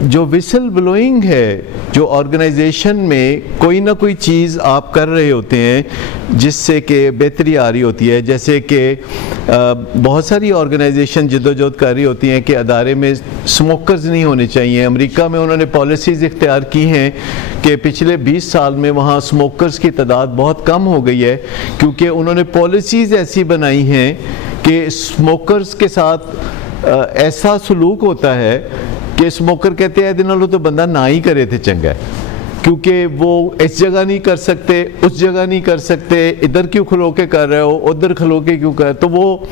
जो whistle blowing है, जो ऑर्गेनाइजेशन में कोई ना कोई चीज़ आप कर रहे होते हैं जिससे कि बेहतरी आ रही होती है, जैसे कि बहुत सारी ऑर्गेनाइजेशन जिद्दोजहद कर रही होती हैं कि अदारे में स्मोकर्स नहीं होने चाहिए। अमेरिका में उन्होंने पॉलिसीज़ इख्तियार की हैं कि पिछले 20 साल में वहाँ स्मोकर्स की तादाद बहुत कम हो गई है, क्योंकि उन्होंने पॉलिसीज़ ऐसी बनाई हैं कि स्मोकर्स के साथ ऐसा सलूक होता है कि स्मोकर कहते हैं दिन तो बंदा ना ही करे थे चंगा है, क्योंकि वो इस जगह नहीं कर सकते, उस जगह नहीं कर सकते, इधर क्यों खलो के कर रहे हो, उधर खलो के क्यों कर, तो वो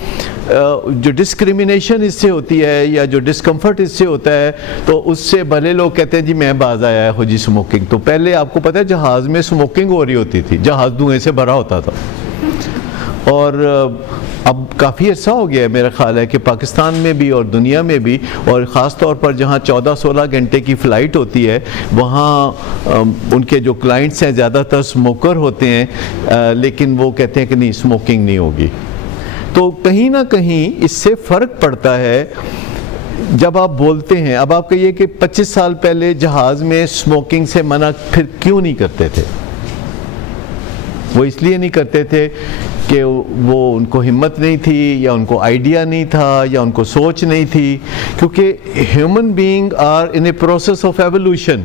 जो डिस्क्रिमिनेशन इससे होती है या जो डिस्कम्फर्ट इससे होता है, तो उससे भले लोग कहते हैं जी मैं बाज आया हो जी स्मोकिंग। तो पहले आपको पता है जहाज़ में स्मोकिंग हो रही होती थी, जहाज़ धुएँ से भरा होता था, और अब काफ़ी अर्सा हो गया है मेरा ख्याल है कि पाकिस्तान में भी और दुनिया में भी, और ख़ास तौर पर जहाँ 14-16 घंटे की फ़्लाइट होती है वहाँ उनके जो क्लाइंट्स हैं ज़्यादातर स्मोकर होते हैं, लेकिन वो कहते हैं कि नहीं स्मोकिंग नहीं होगी। तो कहीं ना कहीं इससे फ़र्क पड़ता है जब आप बोलते हैं। अब आप कहिए कि 25 साल पहले जहाज़ में स्मोकिंग से मना फिर क्यों नहीं करते थे? वो इसलिए नहीं करते थे कि वो उनको हिम्मत नहीं थी, या उनको आइडिया नहीं था, या उनको सोच नहीं थी, क्योंकि human being are in a process of evolution.